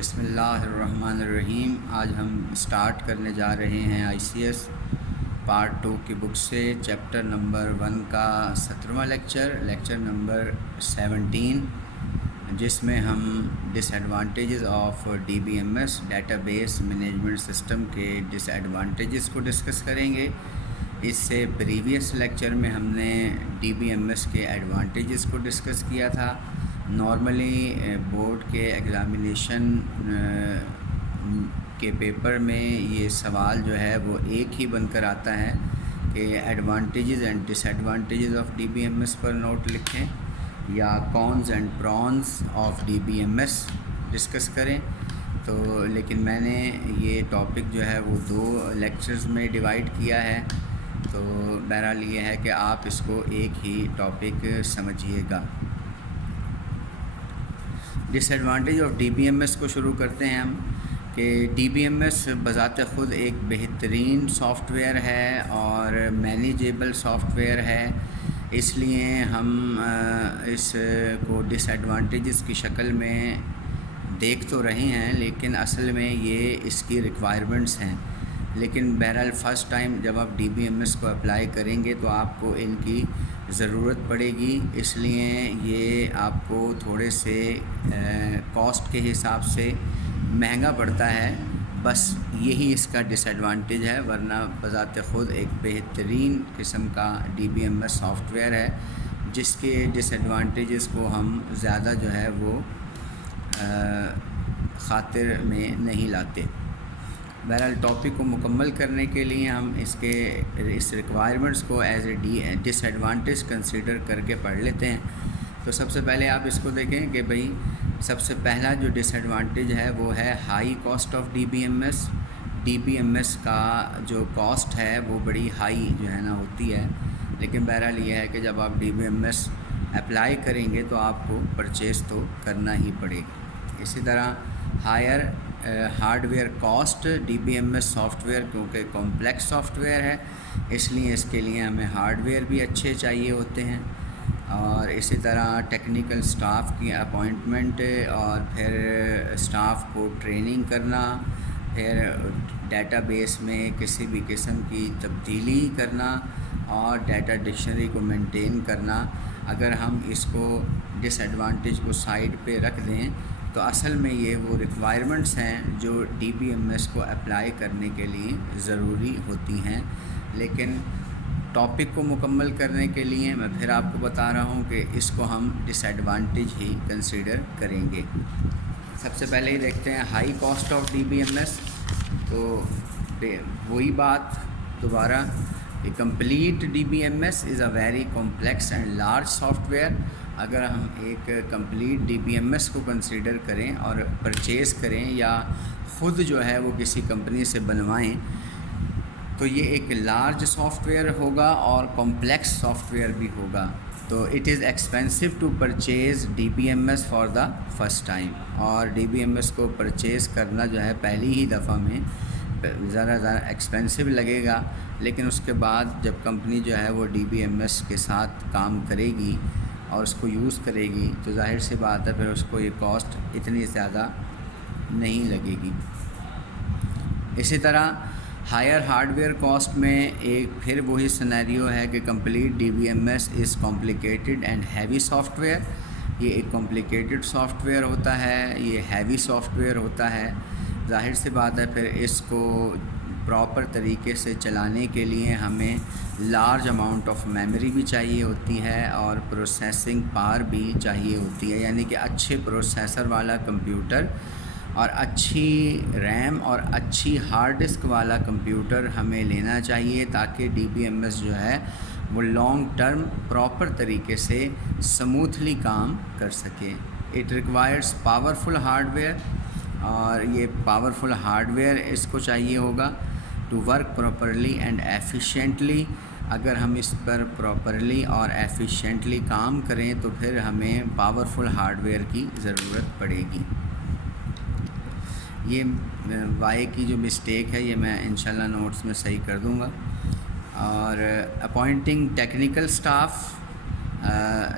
بسم اللہ الرحمن الرحیم۔ آج ہم سٹارٹ کرنے جا رہے ہیں ICS پارٹ 2 کی بک سے چیپٹر نمبر 1 کا 17واں لیکچر نمبر 17، جس میں ہم disadvantages of DBMS database management system کے ڈس ایڈوانٹیجز کو ڈسکس کریں گے۔ اس سے پریویس لیکچر میں ہم نے DBMS کے ایڈوانٹیجز کو ڈسکس کیا تھا۔ نارملی بورڈ کے ایگزامینیشن کے پیپر میں یہ سوال جو ہے وہ ایک ہی بن کر آتا ہے کہ advantages and disadvantages of DBMS پر نوٹ لکھیں یا cons and pros of DBMS discuss کریں۔ تو لیکن میں نے یہ ٹاپک جو ہے وہ 2 لیکچرز میں ڈیوائڈ کیا ہے، تو بہرحال یہ ہے کہ آپ اس کو ایک ہی ٹاپک سمجھیے گا۔ ڈس ایڈوانٹیج آف DBMS کو شروع کرتے ہیں ہم کہ DBMS بذات خود ایک بہترین سافٹ ویئر ہے اور مینیجیبل سافٹ ویئر ہے، اس لیے ہم اس کو ڈس ایڈوانٹیجز کی شکل میں دیکھ تو رہے ہیں، لیکن اصل میں یہ اس کی ریکوائرمنٹس ہیں۔ لیکن بہرحال فرسٹ ٹائم جب آپ DBMS کو اپلائی کریں گے تو آپ کو ان کی ضرورت پڑے گی، اس لیے یہ آپ کو تھوڑے سے کاسٹ کے حساب سے مہنگا پڑتا ہے، بس یہی اس کا ڈس ایڈوانٹیج ہے، ورنہ بذات خود ایک بہترین قسم کا DBMS سافٹ ویئر ہے جس کے ڈس ایڈوانٹیجز کو ہم زیادہ جو ہے وہ خاطر میں نہیں لاتے۔ بہرحال ٹاپک کو مکمل کرنے کے لیے ہم اس ریکوائرمنٹس کو as a disadvantage consider کر کے پڑھ لیتے ہیں۔ تو سب سے پہلے آپ اس کو دیکھیں کہ بھئی سب سے پہلا جو ڈس ایڈوانٹیج ہے وہ ہے high cost of DBMS۔ DBMS کا جو کاسٹ ہے وہ بڑی ہائی جو ہے نا ہوتی ہے، لیکن بہرحال یہ ہے کہ جب آپ DBMS اپلائی کریں گے تو آپ کو پرچیز تو کرنا ہی پڑے گا۔ اسی طرح higher hardware cost DBMS software کیونکہ کمپلیکس سافٹ ویئر ہے، اس لیے اس کے لیے ہمیں ہارڈ ویئر بھی اچھے چاہیے ہوتے ہیں، اور اسی طرح ٹیکنیکل سٹاف کی اپوائنٹمنٹ اور پھر سٹاف کو ٹریننگ کرنا، پھر ڈیٹا بیس میں کسی بھی قسم کی تبدیلی کرنا اور ڈیٹا ڈکشنری کو مینٹین کرنا، اگر ہم اس کو ڈس ایڈوانٹیج کو سائڈ پہ رکھ دیں تو اصل میں یہ وہ ریکوائرمنٹس ہیں جو DBMS کو اپلائی کرنے کے لیے ضروری ہوتی ہیں۔ لیکن ٹاپک کو مکمل کرنے کے لیے میں پھر آپ کو بتا رہا ہوں کہ اس کو ہم ڈس ایڈوانٹیج ہی کنسیڈر کریں گے۔ سب سے پہلے ہی دیکھتے ہیں ہائی کاسٹ آف DBMS۔ تو وہی بات دوبارہ کہ complete DBMS is a very complex and large soft where. اگر ہم ایک کمپلیٹ DBMS کو کنسیڈر کریں اور پرچیز کریں یا خود جو ہے وہ کسی کمپنی سے بنوائیں تو یہ ایک لارج سافٹ ویئر ہوگا اور کمپلیکس سافٹ ویئر بھی ہوگا۔ تو it is expensive to purchase DBMS for the first time, اور DBMS کو پرچیز کرنا جو ہے پہلی ہی دفعہ میں ذرا ایکسپینسو لگے گا، لیکن اس کے بعد جب کمپنی جو ہے وہ DBMS کے ساتھ کام کرے گی اور اس کو یوز کرے گی تو ظاہر سی بات ہے پھر اس کو یہ کاسٹ اتنی زیادہ نہیں لگے گی۔ اسی طرح ہائر ہارڈ ویئر کاسٹ میں ایک پھر وہی سینیریو ہے کہ complete DBMS is complicated and heavy soft where. یہ ایک کمپلیکیٹڈ سافٹ ویئر ہوتا ہے، یہ ہیوی سافٹ ویئر ہوتا ہے، ظاہر سی بات ہے پھر اس کو پراپر طریقے سے چلانے کے لیے ہمیں لارج اماؤنٹ آف میموری بھی چاہیے ہوتی ہے اور پروسیسنگ پاور بھی چاہیے ہوتی ہے، یعنی کہ اچھے پروسیسر والا کمپیوٹر اور اچھی ریم اور اچھی ہارڈ ڈسک والا کمپیوٹر ہمیں لینا چاہیے تاکہ DBMS جو ہے وہ لانگ ٹرم پراپر طریقے سے سموتھلی کام کر سکے۔ It requires powerful hardware, اور یہ پاورفل ہارڈ ویئر اس کو چاہیے ہوگا to work properly and efficiently. اگر ہم اس پر پراپرلی اور ایفیشینٹلی کام کریں تو پھر ہمیں پاورفل ہارڈ ویئر کی ضرورت پڑے گی۔ یہ وائی کی جو مسٹیک ہے یہ میں انشاءاللہ نوٹس میں صحیح کر دوں گا۔ اور appointing technical staff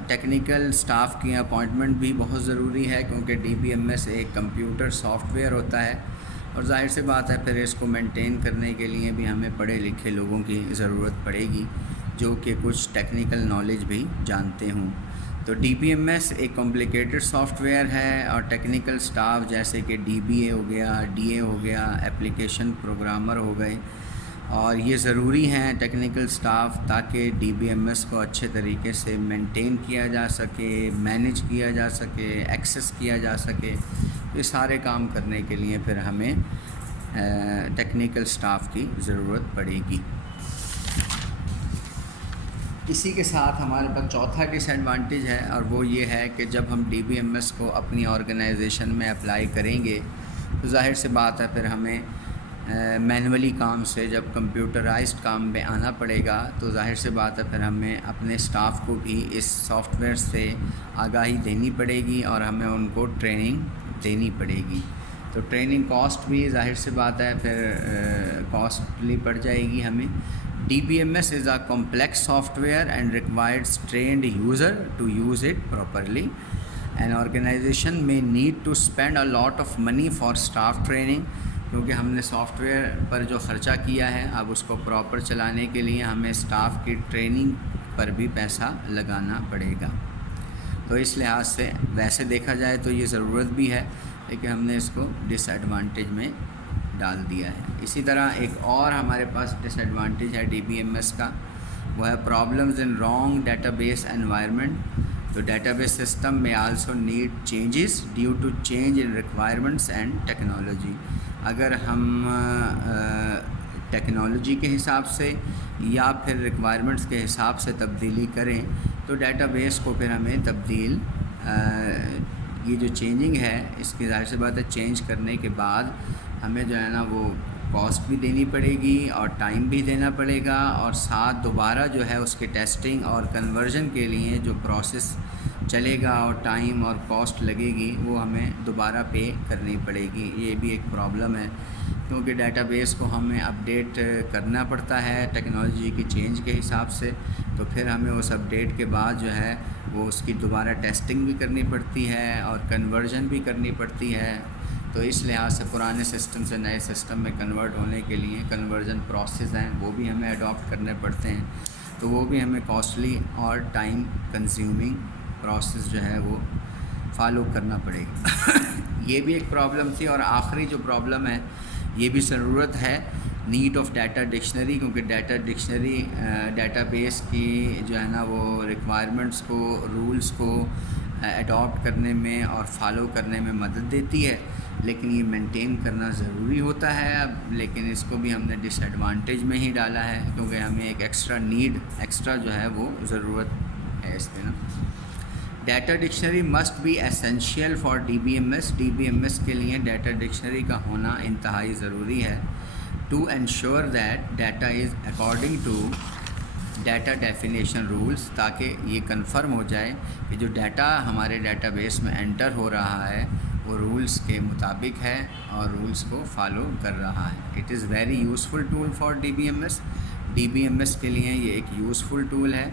technical staff کی اپوائنٹمنٹ بھی بہت ضروری ہے، کیونکہ ڈی بی ایم ایس ایک کمپیوٹر سافٹ ویئر ہوتا ہے، اور ظاہر سی بات ہے پھر اس کو مینٹین کرنے کے لیے بھی ہمیں پڑھے لکھے لوگوں کی ضرورت پڑے گی جو کہ کچھ ٹیکنیکل نالج بھی جانتے ہوں۔ تو ڈی بی ایم ایس ایک کمپلیکیٹڈ سافٹ ویئر ہے، اور ٹیکنیکل سٹاف جیسے کہ ڈی بی اے ہو گیا، ڈی اے ہو گیا، اپلیکیشن پروگرامر ہو گئے، اور یہ ضروری ہیں ٹیکنیکل سٹاف، تاکہ ڈی بی ایم ایس کو اچھے طریقے سے مینٹین کیا جا سکے، مینیج کیا جا سکے، ایکسیس کیا جا سکے۔ یہ سارے کام کرنے کے لیے پھر ہمیں ٹیکنیکل سٹاف کی ضرورت پڑے گی۔ اسی کے ساتھ ہمارے پاس چوتھا ڈس ایڈوانٹیج ہے، اور وہ یہ ہے کہ جب ہم ڈی بی ایم ایس کو اپنی آرگنائزیشن میں اپلائی کریں گے تو ظاہر سی بات ہے پھر ہمیں مینولی کام سے جب کمپیوٹرائزڈ کام میں آنا پڑے گا تو ظاہر سی بات ہے پھر ہمیں اپنے سٹاف کو بھی اس سافٹ ویئر سے آگاہی دینی پڑے گی، اور ہمیں ان کو ٹریننگ دینی پڑے گی۔ تو ٹریننگ کاسٹ بھی ظاہر سی بات ہے پھر کاسٹلی پڑ جائے گی ہمیں۔ D B M S is a complex software and requires trained user to use it properly. An organization may need to spend a lot of money for staff training، کیونکہ ہم نے سافٹ ویئر پر جو خرچہ کیا ہے اب اس کو proper چلانے کے لیے ہمیں سٹاف کی ٹریننگ پر بھی پیسہ لگانا پڑے گا۔ تو اس لحاظ سے ویسے دیکھا جائے تو یہ ضرورت بھی ہے، لیکن ہم نے اس کو ڈس ایڈوانٹیج میں ڈال دیا ہے۔ اسی طرح ایک اور ہمارے پاس ڈس ایڈوانٹیج ہے ڈی بی ایم ایس کا، وہ ہے problems in wrong database environment. تو ڈیٹا بیس سسٹم میں also need changes due to change in requirements and technology. اگر ہم ٹیکنالوجی کے حساب سے یا پھر ریکوائرمنٹس کے حساب سے تبدیلی کریں تو ڈیٹا بیس کو پھر ہمیں تبدیل یہ جو چینجنگ ہے اس کی ظاہر سی بات ہے چینج کرنے کے بعد ہمیں جو ہے نا وہ کاسٹ بھی دینی پڑے گی اور ٹائم بھی دینا پڑے گا، اور ساتھ دوبارہ جو ہے اس کے ٹیسٹنگ اور کنورژن کے لیے جو پروسیس چلے گا اور ٹائم اور کاسٹ لگے گی وہ ہمیں دوبارہ پے کرنی پڑے گی۔ یہ بھی ایک پرابلم ہے، کیونکہ ڈیٹا بیس کو ہمیں اپڈیٹ کرنا پڑتا ہے ٹیکنالوجی کی چینج کے حساب سے، تو پھر ہمیں اس اپڈیٹ کے بعد جو ہے وہ اس کی دوبارہ ٹیسٹنگ بھی کرنی پڑتی ہے اور کنورژن بھی کرنی پڑتی ہے۔ تو اس لحاظ سے پرانے سسٹم سے نئے سسٹم میں کنورٹ ہونے کے لیے کنورژن پروسیس ہیں وہ بھی ہمیں اڈاپٹ کرنے پڑتے ہیں، تو وہ بھی ہمیں کاسٹلی اور ٹائم کنزیومنگ پروسیس جو ہے وہ فالو کرنا پڑے گا۔ یہ بھی ایک پرابلم تھی، اور آخری جو پرابلم ہے یہ بھی ضرورت ہے نیڈ آف ڈیٹا ڈکشنری، کیونکہ ڈیٹا ڈکشنری ڈیٹا بیس کی جو ہے نا وہ ریکوائرمنٹس کو رولز کو اڈاپٹ کرنے میں اور فالو کرنے میں مدد دیتی ہے، لیکن یہ مینٹین کرنا ضروری ہوتا ہے اب، لیکن اس کو بھی ہم نے ڈس ایڈوانٹیج میں ہی ڈالا ہے کیونکہ ہمیں ایک ایکسٹرا جو ہے وہ ضرورت ہے اس میں نا۔ Data dictionary must be essential for D B M S, D B M S کے لیے ڈیٹا ڈکشنری کا ہونا انتہائی ضروری ہے، to ensure that data is according to data definition rules, تاکہ یہ کنفرم ہو جائے کہ جو ڈیٹا ہمارے ڈیٹا بیس میں انٹر ہو رہا ہے وہ رولز کے مطابق ہے اور رولز کو فالو کر رہا ہے۔ It is very useful tool for D B M S, D B M S کے لیے یہ ایک یوزفل ٹول ہے،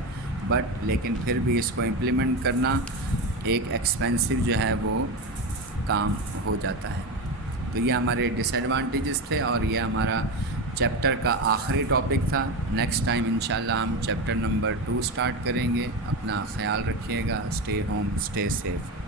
بٹ لیکن پھر بھی اس کو امپلیمنٹ کرنا ایک ایکسپینسو جو ہے وہ کام ہو جاتا ہے۔ تو یہ ہمارے ڈس ایڈوانٹیجز تھے، اور یہ ہمارا چیپٹر کا آخری ٹاپک تھا۔ نیکسٹ ٹائم انشاءاللہ ہم چیپٹر نمبر 2 سٹارٹ کریں گے۔ اپنا خیال رکھیے گا، اسٹے ہوم، اسٹے سیف۔